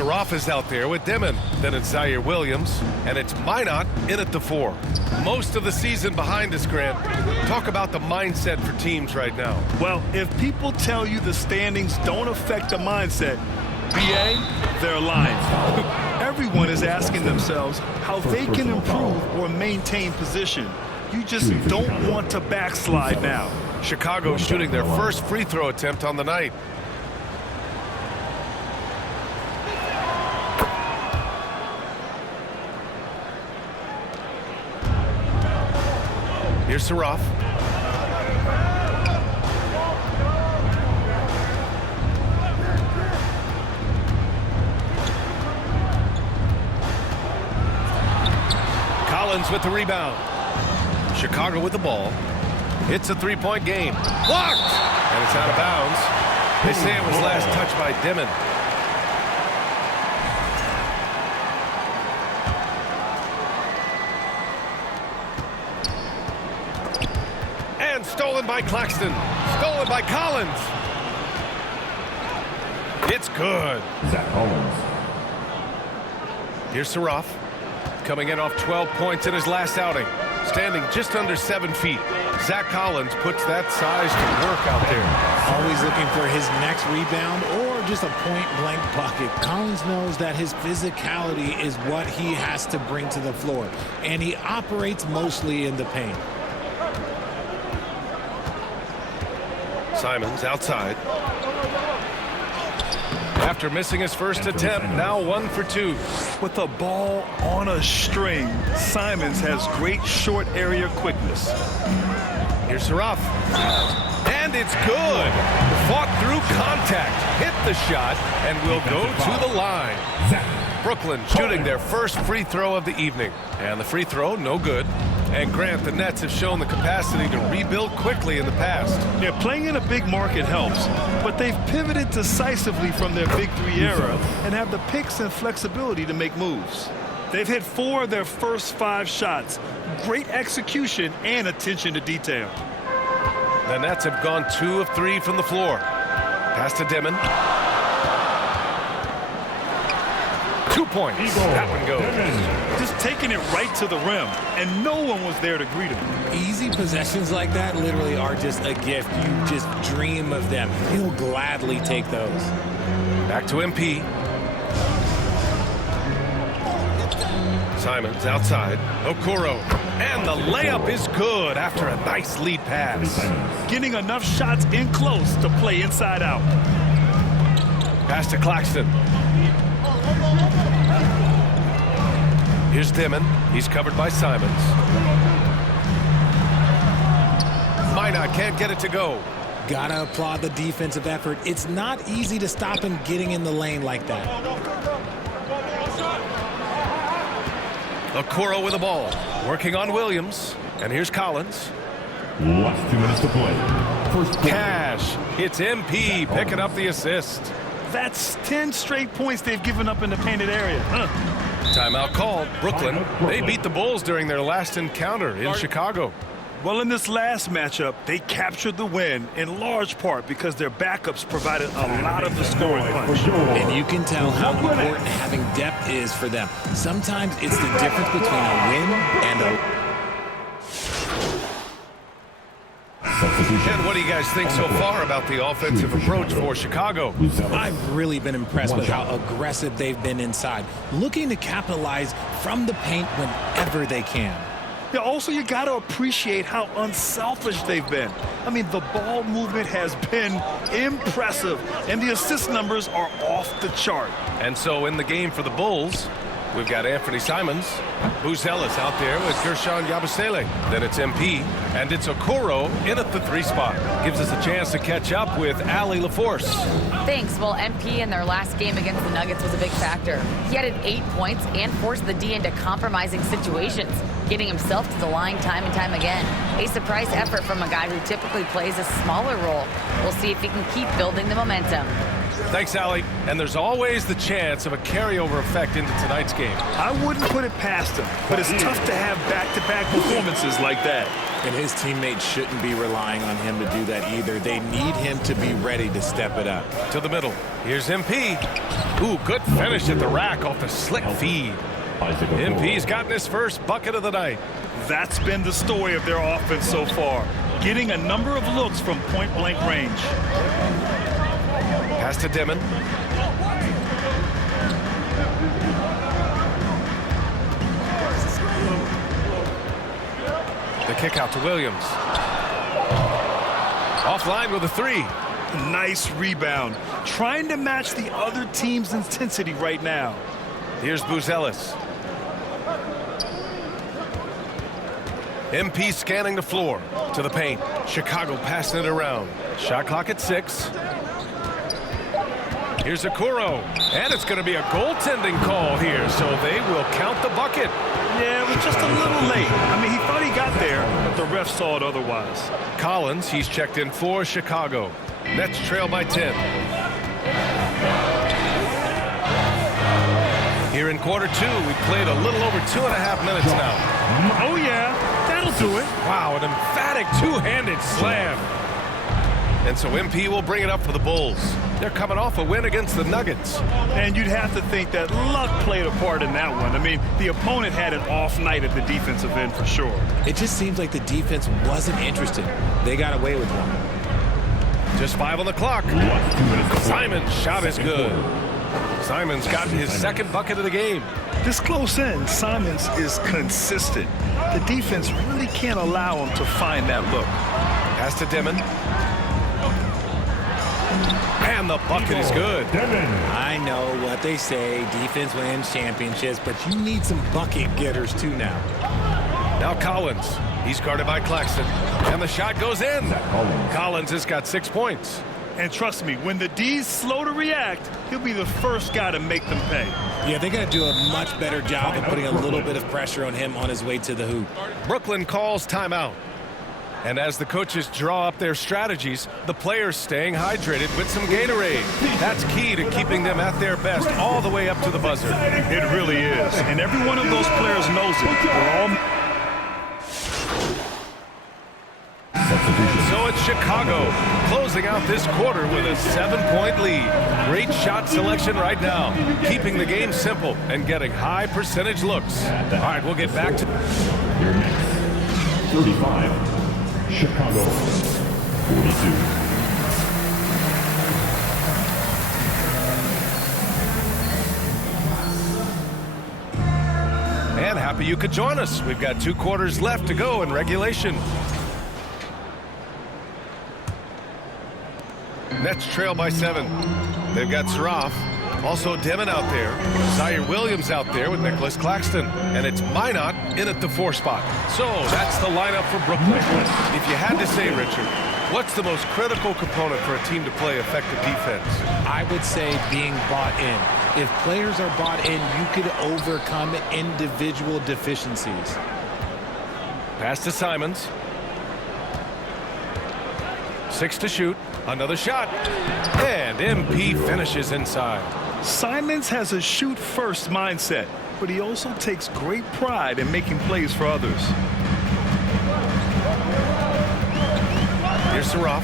Saraf is out there with Dimon. Then it's Zaire Williams, and it's Minot in at the 4. Most of the season behind us, Grant. Talk about the mindset for teams right now. Well, if people tell you the standings don't affect the mindset, BA, they're lying. Everyone is asking themselves how they can improve or maintain position. You just don't want to backslide now. Chicago shooting their first free throw attempt on the night. Here's Saraf. Collins with the rebound. Chicago with the ball. It's a three-point game. Blocked! And it's out of bounds. They say it was last touched by Dimon. And stolen by Claxton. Stolen by Collins. It's good. Zach Collins. Here's Saraf. Coming in off 12 points in his last outing. Standing just under 7 feet. Zach Collins puts that size to work out there. Always looking for his next rebound or just a point-blank bucket. Collins knows that his physicality is what he has to bring to the floor, and he operates mostly in the paint. Simons outside. After missing his first attempt, now 1 for 2. With the ball on a string, Simons has great short area quickness. Here's Saraf. And it's good. Fought through contact, hit the shot, and will go to the line. Brooklyn shooting their first free throw of the evening. And the free throw, no good. And Grant, the Nets have shown the capacity to rebuild quickly in the past. Yeah, playing in a big market helps, but they've pivoted decisively from their Big Three era and have the picks and flexibility to make moves. They've hit 4 of their first 5 shots. Great execution and attention to detail. The Nets have gone 2 of 3 from the floor. Pass to Dimon. 2 points. That one goes. Just taking it right to the rim, and no one was there to greet him. Easy possessions like that literally are just a gift. You just dream of them. He'll gladly take those. Back to MP. Simons outside. Okoro. And the layup is good after a nice lead pass. Getting enough shots in close to play inside out. Pass to Claxton. Here's Dimon. He's covered by Simons. Minot can't get it to go. Gotta applaud the defensive effort. It's not easy to stop him getting in the lane like that. Okoro with the ball. Working on Williams. And here's Collins. Last 2 minutes to play. First Cash. It's MP picking up the assist. That's 10 straight points they've given up in the painted area. Timeout called. Brooklyn. They beat the Bulls during their last encounter in Chicago. Well, in this last matchup, they captured the win in large part because their backups provided a lot of the scoring punch. And you can tell how important having depth is for them. Sometimes it's the difference between a win and a... And what do you guys think so far about the offensive approach for Chicago? I've really been impressed with how aggressive they've been inside, looking to capitalize from the paint whenever they can. Yeah, also, you got to appreciate how unselfish they've been. I mean, the ball movement has been impressive, and the assist numbers are off the chart. And so in the game for the Bulls, we've got Anthony Simons, Buzelis out there with Gershon Yabusele. Then it's MP, and it's Okoro in at the 3 spot. Gives us a chance to catch up with Allie LaForce. Thanks. Well, MP in their last game against the Nuggets was a big factor. He added 8 points and forced the D into compromising situations, getting himself to the line time and time again. A surprise effort from a guy who typically plays a smaller role. We'll see if he can keep building the momentum. Thanks, Allie. And there's always the chance of a carryover effect into tonight's game. I wouldn't put it past him, but it's tough to have back-to-back performances like that. And his teammates shouldn't be relying on him to do that either. They need him to be ready to step it up. To the middle. Here's MP. Ooh, good finish at the rack off the slick feed. MP's gotten his first bucket of the night. That's been the story of their offense so far, getting a number of looks from point-blank range. Pass to Dimon. The kick out to Williams. Offline with a three. Nice rebound. Trying to match the other team's intensity right now. Here's Buzelis. MP scanning the floor to the paint. Chicago passing it around. Shot clock at 6. Here's Okoro. And it's going to be a goaltending call here, so they will count the bucket. Yeah, it was just a little late. I mean, he thought he got there, but the ref saw it otherwise. Collins, he's checked in for Chicago. Nets trail by 10. Here in quarter 2, we played a little over 2.5 minutes now. Oh, yeah, that'll do it. Wow, an emphatic two-handed slam. And so MP will bring it up for the Bulls. They're coming off a win against the Nuggets. And you'd have to think that luck played a part in that one. I mean, the opponent had an off night at the defensive end for sure. It just seems like the defense wasn't interested. They got away with one. Just 5 on the clock. Simon's shot is good. Simon's gotten his second bucket of the game. This close in, Simons is consistent. The defense really can't allow him to find that look. Pass to Dimon. And the bucket is good. I know what they say, defense wins championships, but you need some bucket getters too now. Now Collins. He's guarded by Claxton. And the shot goes in. Collins has got 6 points. And trust me, when the D's slow to react, he'll be the first guy to make them pay. Yeah, they got to do a much better job of putting a little bit of pressure on him on his way to the hoop. Brooklyn calls timeout. And as the coaches draw up their strategies, the players staying hydrated with some Gatorade. That's key to keeping them at their best all the way up to the buzzer. It really is. And every one of those players knows it. We're all... So it's Chicago closing out this quarter with a 7-point lead. Great shot selection right now, keeping the game simple and getting high percentage looks. All right, we'll get back to... Your next 35. Chicago 42. And happy you could join us. We've got 2 quarters left to go in regulation. Nets trail by 7. They've got Saraf. Also Dimon out there. Zaire Williams out there with Nicholas Claxton. And it's Minot in at the 4 spot. So that's the lineup for Brooklyn. If you had to say, Richard, what's the most critical component for a team to play effective defense? I would say being bought in. If players are bought in, you could overcome individual deficiencies. Pass to Simons. 6 to shoot. Another shot. And MP finishes inside. Simons has a shoot-first mindset, but he also takes great pride in making plays for others. Here's Saraf.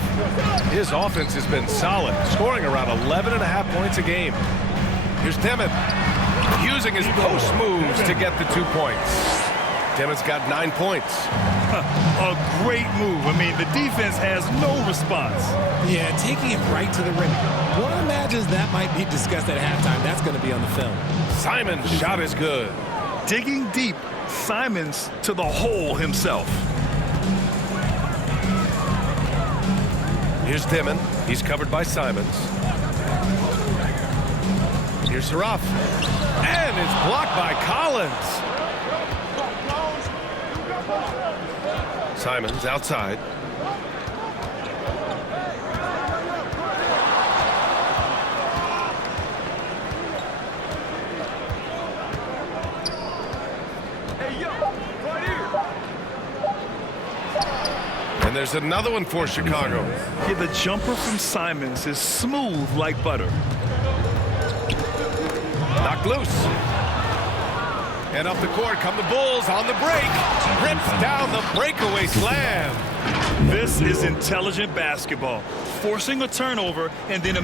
His offense has been solid, scoring around 11.5 points a game. Here's Dimon, using his post moves to get the 2 points. Dimon's got 9 points. A great move. I mean, the defense has no response. Yeah, taking it right to the rim. One imagines that might be discussed at halftime. That's going to be on the film. Simon's shot is good. Digging deep, Simons to the hole himself. Here's Dimon. He's covered by Simons. Here's Saraf. And it's blocked by Collins. Simons outside. And there's There's another one for Chicago. Yeah, the jumper from Simons is smooth like butter. Knocked loose. And up the court come the Bulls on the break. Rips down the breakaway slam. This is intelligent basketball. Forcing a turnover and then